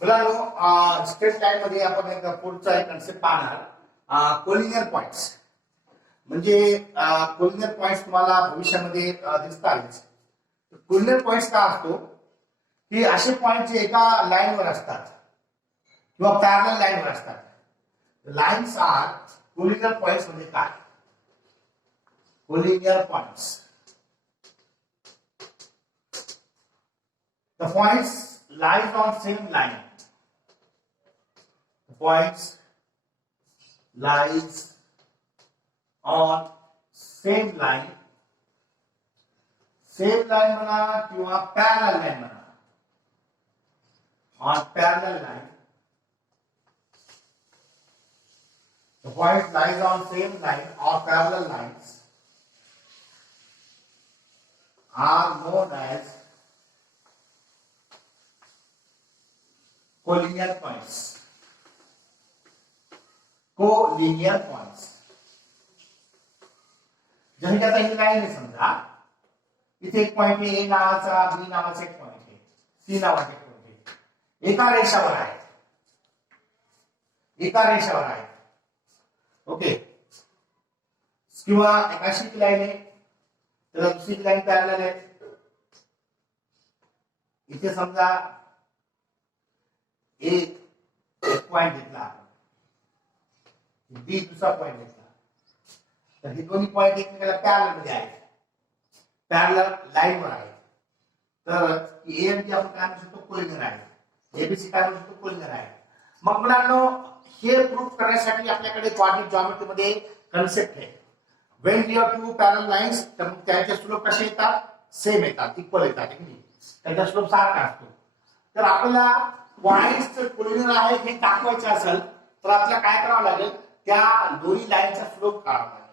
मुलांनो straight line मध्ये आपण एक पुढचा एक कन्सेप्ट पाहणार कोलिनियर पॉइंट्स. म्हणजे कोलिनियर पॉइंट्स तुम्हाला भविष्यामध्ये दिसतात. कोलिनियर पॉइंट्स का असतो की असे पॉइंट जे एका लाईनवर असतात किंवा पॅरलल लाईनवर असतात. Lines are collinear points. म्हणजे काय collinear points? The points lies on same line. The points lies on same line. Same line म्हणा किंवा parallel line म्हणा. On parallel line. The points lies on same line or parallel lines are known as collinear points. Collinear points जसे की आता ही line आहे, समजा इथे एक पॉइंट आहे, ए नावाचा, बी नावाचा एक पॉइंट आहे, सी नावाचा एक पॉइंट आहे. एका रेषावर आहे, एका रेषावर आहे. ओके. किंवा एक अशी लाईन आहे, त्याला दुसरी लाईन पॅरलल आहे. इथे समजा एक पॉइंट घेतला, बी दुसरा पॉइंट घेतला, तर हे दोन्ही पॉइंट एकमेकाला पॅरलल मध्ये आहेत, पॅरलल लाईन वर आहेत. तर ए आणि बी आपण काय म्हणू शकतो? कोलिनियर आहे. एबीसी काय म्हणू शकतो? कोलिनियर आहे. मग मुलांनो हे प्रूफ करण्यासाठी आपल्याकडे कोऑर्डिनेट जॉमेट्री मध्ये कन्सेप्ट आहे. When you are two parallel lines, तर त्यांचे स्लोप कसे येतात? सेम येतात, इक्वल येतात. त्यांचा स्लोप सारखा असतो. तर आपल्याला पॉइंट्स कोलिनियर आहे हे दाखवायचे असेल तर आपल्याला काय करावं लागेल? त्या दोन्ही लाईनचा स्लोप काढावा लागेल,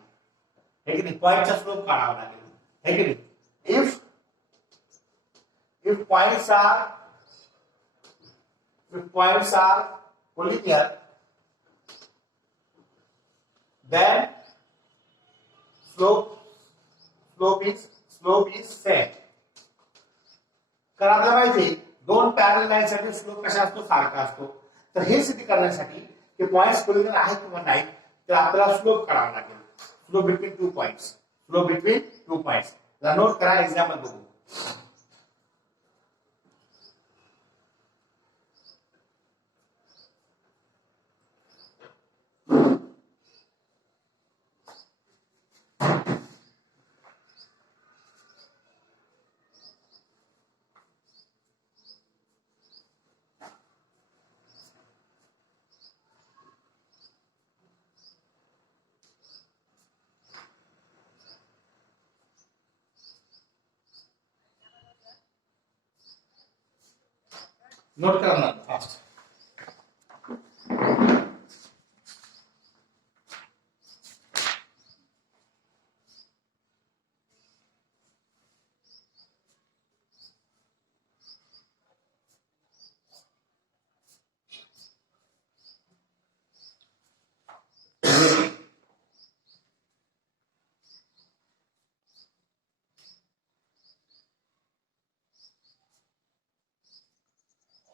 हे की नाही? पॉइंटचा स्लोप काढावा लागेल, हे की नाही? If points are collinear, then slope is same. कारण आपल्याला माहिती दोन पॅरलल लाईन साठी स्लोप कसा असतो? सारखा असतो. तर हे सिद्ध करण्यासाठी की पॉइंट्स कोलिनियर आहे किंवा नाही, तर आपल्याला स्लोप काढावा लागेल. Slope between two points. Slope between two points. Note करा, एक्झाम्पल बघू. नोट करा ना फास्ट.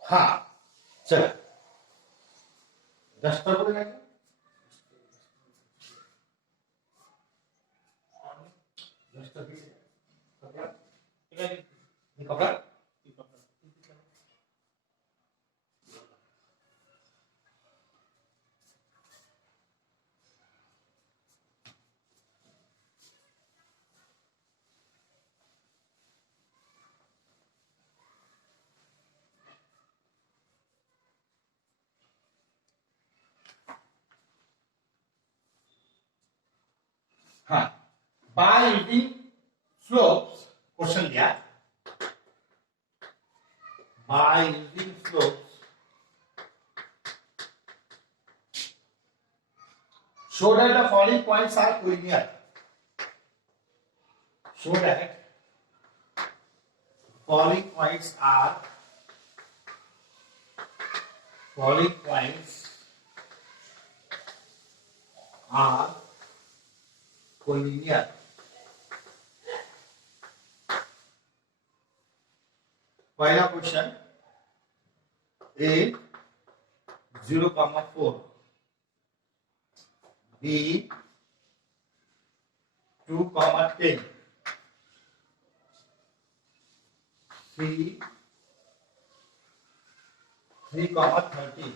हा चल डस्टर कुठे नाही? डस्टर कपडा कपडा हाँ by using slopes, क्वेश्चन लिया. by using slopes show that the following points are collinear. Show that following points are collinear. पहला question A 0,4, B 2,10, C 3,13.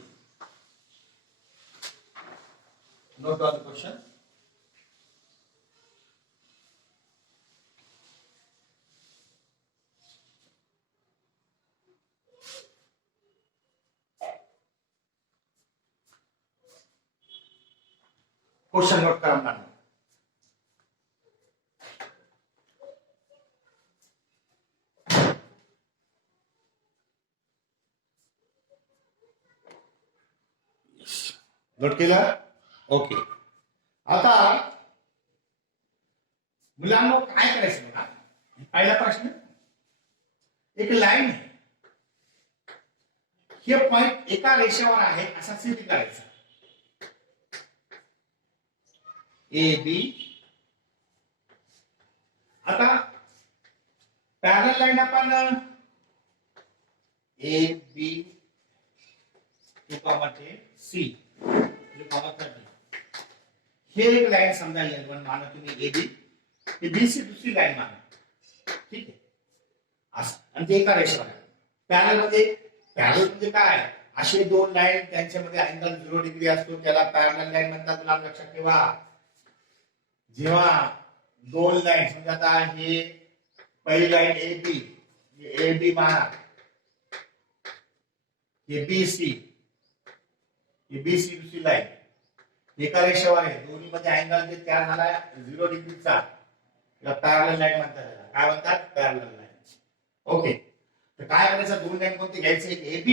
Note down the question. Question note करा मुलांनो. Note केलं? Okay. आता मुलांनो काय करायचं बघा. पहिला प्रश्न, एक लाईन आहे, हे पॉइंट एका रेषेवर आहे असा सिद्ध करायचा. A B. आता पॅरलल लाईन आपण ए बी 2,10, सी 3,30. हे एक लाईन समजा L1 माना तुम्ही AB, ही BC दुसरी लाईन माना. ठीक आहे. असं आणि ते एका रेषेवर आहे. पॅरलल म्हणजे काय? असे दोन लाईन त्यांच्यामध्ये अँगल 0 डिग्री असतो, त्याला पॅरलल लाईन म्हणतात. तुला लक्षात ठेवा. जेव्हा दोन लाईन समजा, आता हे पहिली लाईन ए बी माना, हे BC, ही BC दुसरी लाईन एका रेषेवर आहे. दोन्ही मध्ये अँगल जे तयार झाला 0 डिग्रीचा, त्याला पॅरलल लाईन म्हणतात. काय म्हणतात? Parallel line. ओके. तर काय करायचं? दोन लाईन कोणते घ्यायचे? एक AB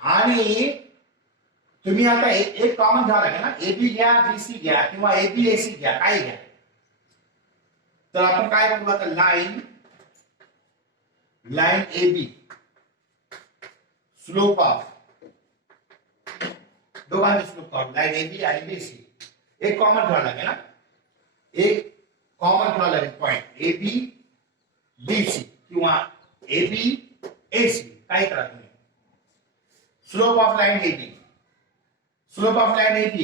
आणि तुम्ही आता एक कॉमन घ्यावं लागेल ना. AB घ्या, BC घ्या किंवा AB AC घ्या, काय घ्या. तर आपण काय करू आता? लाईन AB, स्लोप ऑफ दोघांचे स्लोप काढू. लाईन AB आणि BC एक कॉमन घ्यावं लागेल ना. एक कॉमन घ्यावं लागेल पॉइंट AB BC किंवा AB AC. काय करा तुम्ही? Slope of line AB, slope of line AB,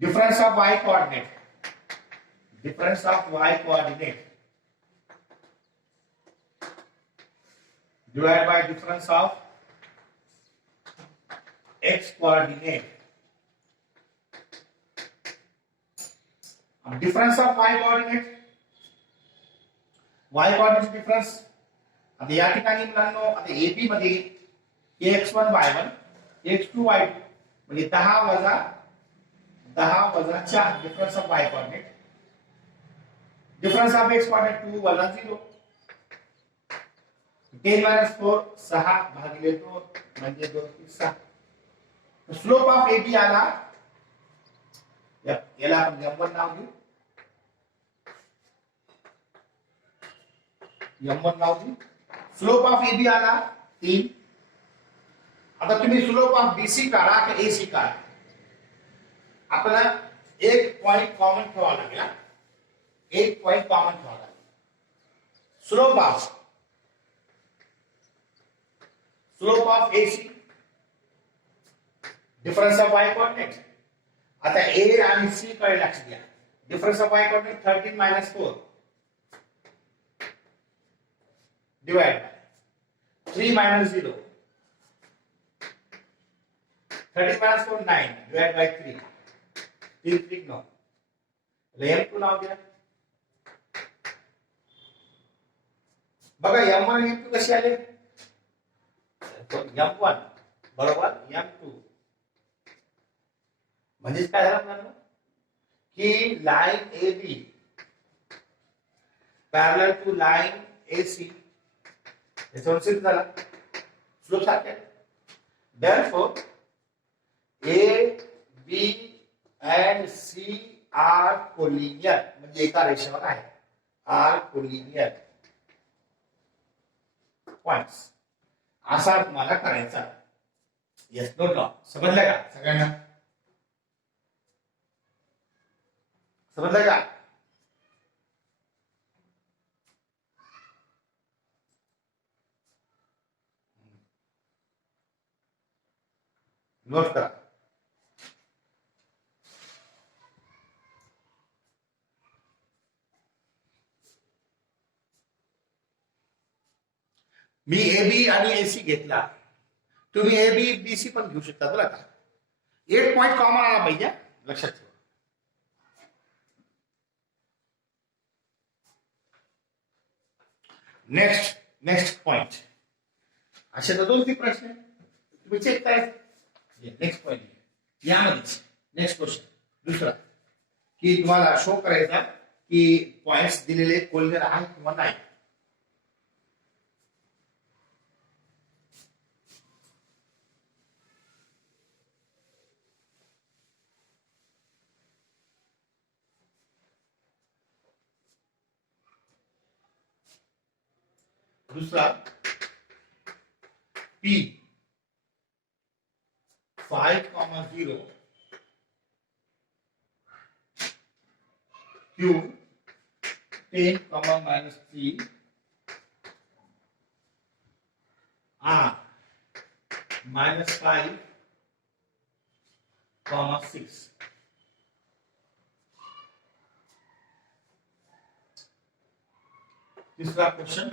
difference of y coordinate, difference of y coordinate divided by difference of x coordinate. Difference of y coordinate, difference. आता या ठिकाणी मुलांनो, आता AB मध्ये x1 y1 x2 y2 म्हणजे 10 वजा 4 difference of y coordinate. Difference of x coordinate 2 वजा 0. 10 - 4 6 भागिले 2 म्हणजे 2 × 6. स्लोप ऑफ AB आला, याला आपण m1 नाव देऊ. m1 नाव देऊ. स्लोप ऑफ AB आला 3. आता तुम्ही स्लोप ऑफ BC काढा की AC काढा, आपल्याला एक पॉइंट कॉमन ठेवावा लागेल. एक पॉइंट कॉमन ठेवावा लागेल. Slope of AC, difference of y coordinate. आता A आणि C कडे लक्ष द्या. Difference of y coordinate 13 - 4 divide by 3 - 0. 13 - 4 9 divide by 3. 3 3 9. M2 नाव द्या. बघा M1 आणि M2 कसे आले? M1 बरोबर M2 म्हणजे काय झालं आपल्याला की line AB parallel to line AC याच्यावर सिद्ध झाला. स्लोप सारखे. Therefore A, B and C are collinear म्हणजे एका रेषेवर आहे. are collinear points. असा तुम्हाला करायचा. Yes no doubt. समजलं का सगळ्यांना? समजलं का? नोट करा. मी AB आणि AC घेतला, तुम्ही AB BC पण घेऊ शकता बरं का. 8 पॉइंट कॉमन आला पाहिजे, लक्षात ठेवा. Next point. असे तर 2-3 प्रश्न आहे, तुम्ही चेक करायचं. नेक्स्ट पॉइंट यामध्येच नेक्स्ट क्वेश्चन दुसरा, की तुम्हाला शो करायचा की पॉइंट्स दिलेले कोलिनियर आहे किंवा नाही. दूसरा P 5,0 Q 10, -3 R -5, -6. तीसरा question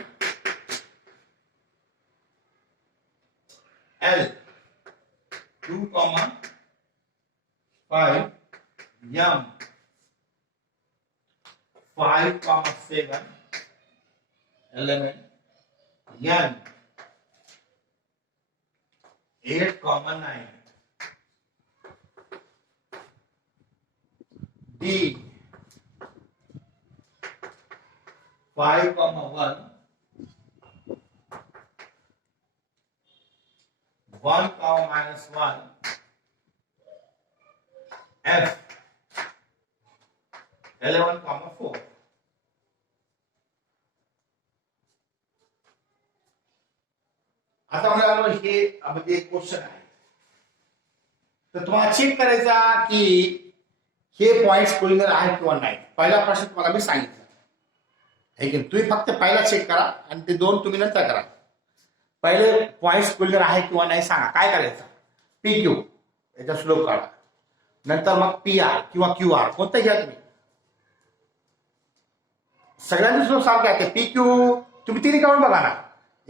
L 2, 5 M 5, 7 element N 8, 9 D 5, 1 1, -1 F 11, 4. आता मला हे म्हणजे एक क्वेश्चन आहे, तर तुम्हाला चेक करायचा की हे पॉइंट्स कोलिनियर आहेत किंवा नाही. पहिला प्रश्न तुम्हाला मी सांगितलं आहे की तुम्ही फक्त पहिला चेक करा आणि ते 2 तुम्ही नंतर करा. पहिले पॉइंट्स कोलिनियर आहे किंवा नाही सांगा. काय करायचं, PQ याचा स्लोप काढा, नंतर मग PR किंवा QR कोणतं घ्या तुम्ही. सगळ्यांचे स्लोप सारखे आहे. PQ तुम्ही तिन्ही काढून बघा ना.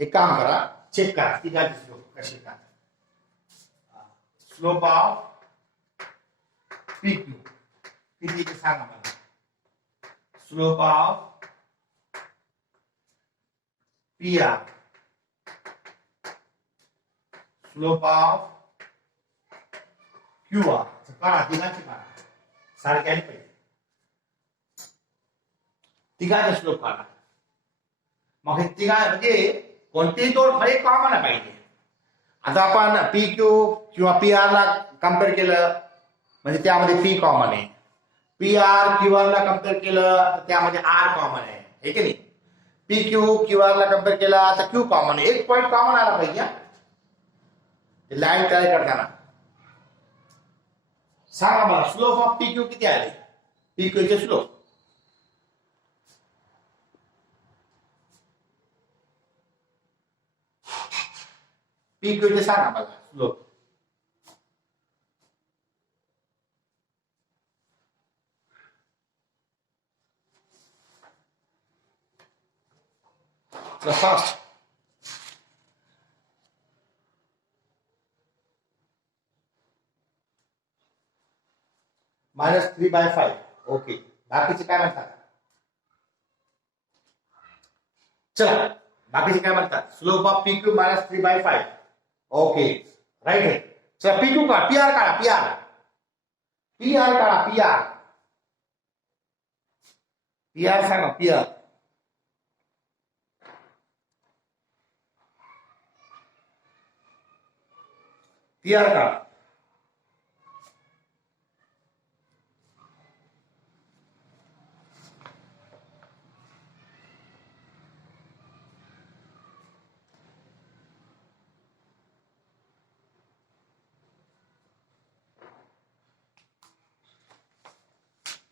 एक काम करा, चेक करा तिघांचे स्लोप कसे काय. स्लोप ऑफ PQ किती ते सांगा मला. Slope of PR, slope of QR काढा, तिघांचे काढा, सारखे आहे पाहिजे. तिघांचे स्लोप काढा. मग हे तिघा म्हणजे कोणतेही 2 म्हणजे कॉमन पाहिजे. आता आपण PQ किंवा PR ला कम्पेअर केलं म्हणजे त्यामध्ये P कॉमन आहे. PR QR ला कम्पेअर केलं तर त्यामध्ये R कॉमन आहे, हे की नाही. PQ QR ला कम्पेअर केला तर Q कॉमन आहे. 1 पॉइंट कॉमन आला पाहिजे. लाईन तयार करताना सांगा मला स्लोप ऑफ PQ किती आले. PQ चे स्लोप PQ चे सांगा मला स्लोप. फास्ट -3/5. ओके, बाकीचे काय म्हणतात. चला बाकीचे काय म्हणतात. Slope of PQ -3/5. Okay right आहे. चला PQ काढा, PR काढा, PR काढा, PR सांगा. PR काढा.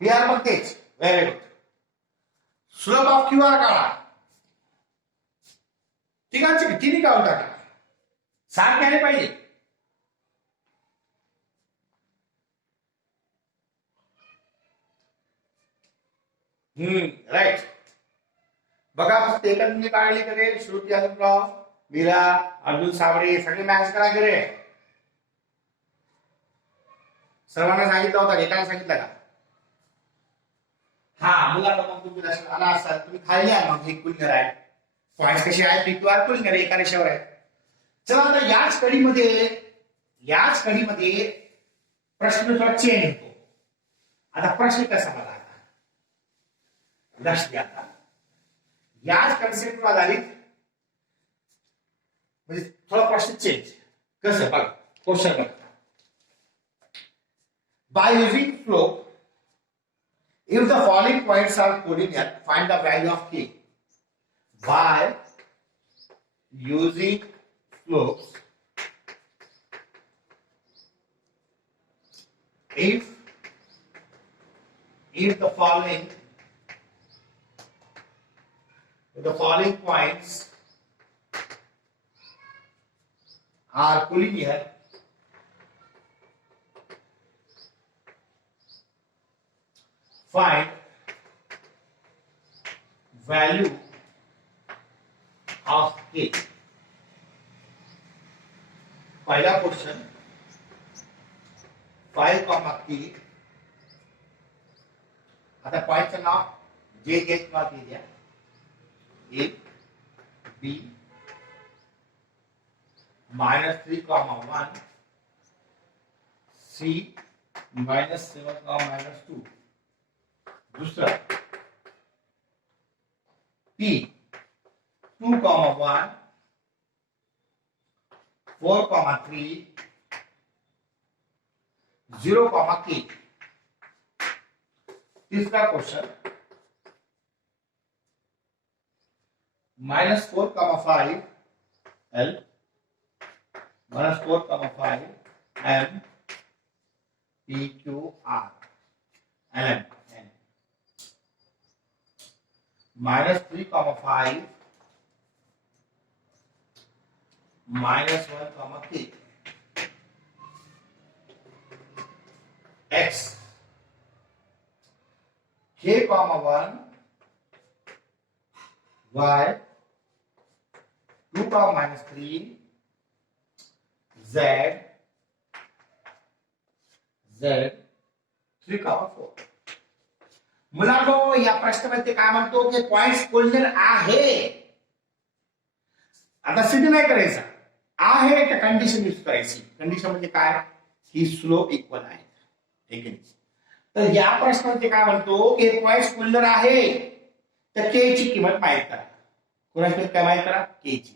PR पण तेच. Very good. Slope of QR काढा. तिघांचे तिन्ही काढून टाका, सारखे आले पाहिजे. राईट. बघा फक्त एका तुम्ही काढली करे, श्रुती हनुमराव, मीरा, अर्जुन साबळे सगळे मॅच करा करे. सर्वांना सांगितलं होता, एकाला सांगितलं का? हा, मुलांना मग तुम्ही लक्षात आला असाल, तुम्ही खाली आहे मग हे कुलनर आहे. पॉईंट कसे आहेत PQR कुलनर एका रेषेवर आहे. चला आता याच कडीमध्ये प्रश्न थोडा चेंज होतो. आता प्रश्न कसा बघा, आता लक्ष द्या. आता याच कन्सेप्टवर आधारित म्हणजे थोडा प्रश्न चेंज. कसं बघा, क्वेश्चन बघा. Bye using slope, if the following points are collinear, find the value of k. By using slopes, if the following points are collinear, find value of k. पहला क्वेश्चन 5, k. आता पॉइंटचं नाव जे gate किंवा के द्या. A B -3, 1 C -7, -2. दूसरा P 2, 1 4, 3 0, k. तीसरा question -4, 5 L -4, 5 M P Q R L M -3, 5 -1, k. X k, 1 Y 2, -3 Z 3, 4. मुलांनो, या प्रश्नामध्ये काय म्हणतो की पॉइंट्स कोल्डर आहे. आता सिद्ध नाही करायचा, आहे का कंडिशन यूज करायची. कंडिशन म्हणजे काय, ही स्लोप इक्वल आहे, ठीक आहे. तर या प्रश्नामध्ये काय म्हणतो की पॉइंट्स कोल्डर आहे, तर के ची किंमत माहित करा. कोणाची काय माहित करा, के ची.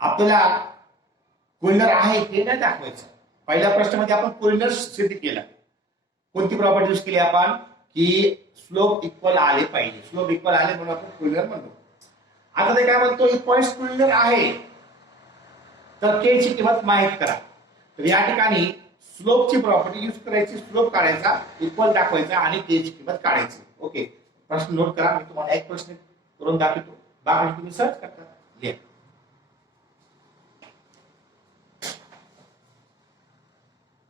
आपल्याला कोल्डर आहे हे नाही दाखवायचं. पहिल्या प्रश्नामध्ये आपण कोल्डर सिद्ध केला. कोणती प्रॉपर्टी यूज केली आपण, की स्लोप इक्वल आले पाहिजे. स्लोप इक्वल आले म्हणून आपण कोल्डर म्हणतो. आता ते काय म्हणतो, पॉइंट्स कोल्डर आहे तर के ची किंमत माहित करा. तर या ठिकाणी स्लोपची प्रॉपर्टी यूज करायची, स्लोप काढायचा, इक्वल दाखवायचा आणि के ची किंमत काढायची. ओके, प्रश्न नोट करा. मी तुम्हाला एक प्रश्न करून दाखवतो, बाकी तुम्ही सर्च करता.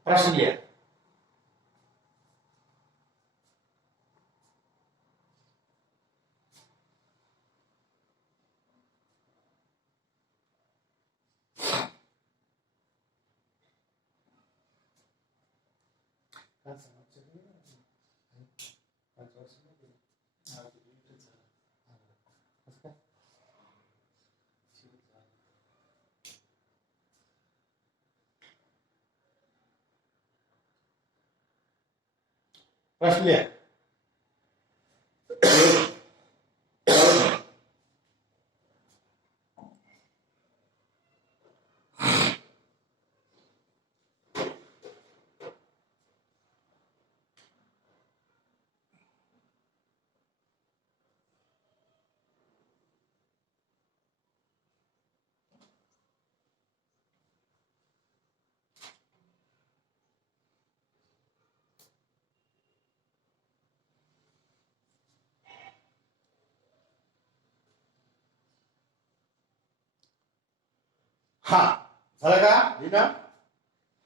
प्रश्न लिहा. प्रश्न लिहा. हा, झालं का लिहिलं?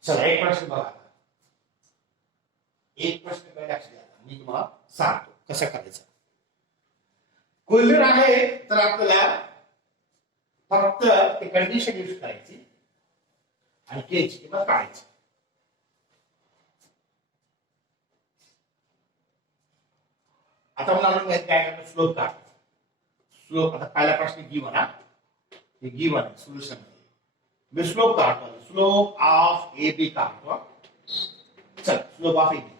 चला एक प्रश्न बघा. एक प्रश्न काय लक्ष द्या, मी तुम्हाला सांगतो कसं करायचं. कोल्डर आहे तर आपल्याला फक्त ते कंडिशन यूज करायची आणि केची किंमत काढायची. आता मला काय करतो स्लोप काढ. स्लोप आता पहिला प्रश्न गिवन हा, हे गिवन आहे सोल्युशन. मी स्लोप काढतो. स्लोप ऑफ ए बी काढतो. चल slope of A B.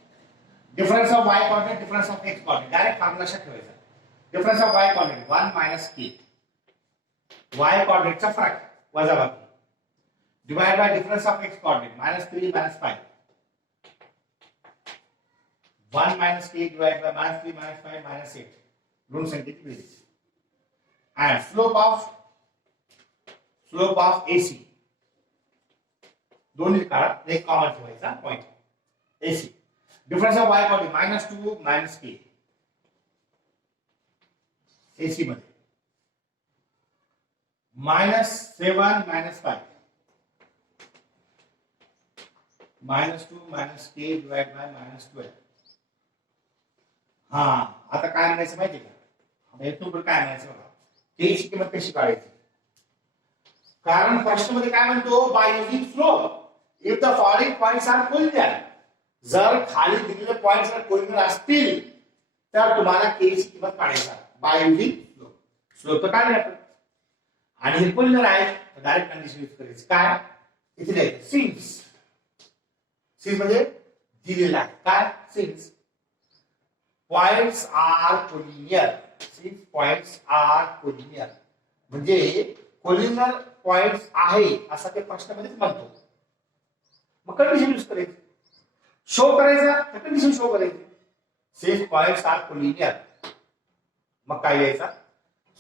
Difference of y coordinate, difference of x coordinate direct formula लक्षात ठेवायचा. Difference of y coordinate 1 minus k, y कोऑर्डिनेटचा फरक वजाबाकी divide by difference of x coordinate -3 -5. 1 minus k divided by -3 -5 -8 दोन संख्येची बेरीज. and slope of AC दोन्ही काढा, एक कॉमन ठेवायचा point AC. Difference of y coordinate -2 -k AC मध्ये -7 -5 -2 -k divided by -12. हा आता काय म्हणायचं माहिती का, आता इथून पुढे काय म्हणायचं बघा, केची किंमत कशी काढायची. कारण प्रश्नामध्ये काय म्हणतो, by using slope if the following points are collinear. जर खाली दिलेले पॉइंट्स जर कोलिनियर असतील तर तुम्हाला केची किंमत काढायची बाय युजिंग स्लोप. स्लोप तर काढले आपण आणि हे कोलिनियर आहे तर डायरेक्ट कंडिशन यूज करायची. काय इथे द्यायचं सिन्स. सिन्स म्हणजे दिलेला आहे काय, since points are collinear. Six points are collinear म्हणजे कोलिनियर पॉइंट्स आहे असा ते प्रश्नामध्ये म्हणतो. मग कंडिशन यूज करायची, शो करायचा तर कंडिशन शो करायची. Six points are collinear. मग काय लिहायचा,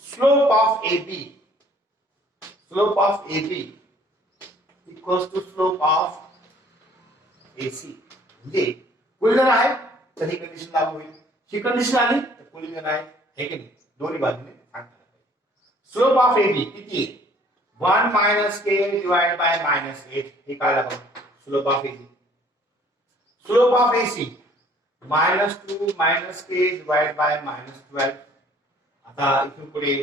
slope of A B, slope of A B equals to slope of AC. म्हणजे कोलिनियर आहे तर ही कंडिशन लागू होईल, ही कंडिशन आली तर कोलिनियर आहे हे की नाही, दोन्ही बाजूने स्लोप ऑफ ए बी किती आहे, 1 minus k divided by -8 हे काढला बघा slope of AC. Slope of AC -2 k divided by -12. आता इथून पुढे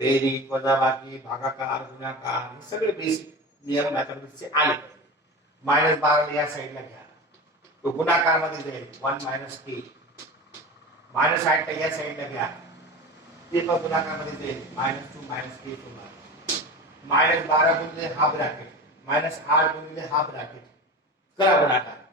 बेरीज वजाबाकी भागाकार गुणाकार हे सगळे बेसिक नियम मॅथमॅटिक्सचे आले. -12 या साइडला घ्या, तो गुणाकार मध्ये जाईल 1 k. -8 या साइडला घ्या, ते पण गुणाकार मध्ये जाईल -2 k होणार. -12 गुणिले हा ब्रॅकेट -8 गुणिले हा ब्रॅकेट करा गुणाकार.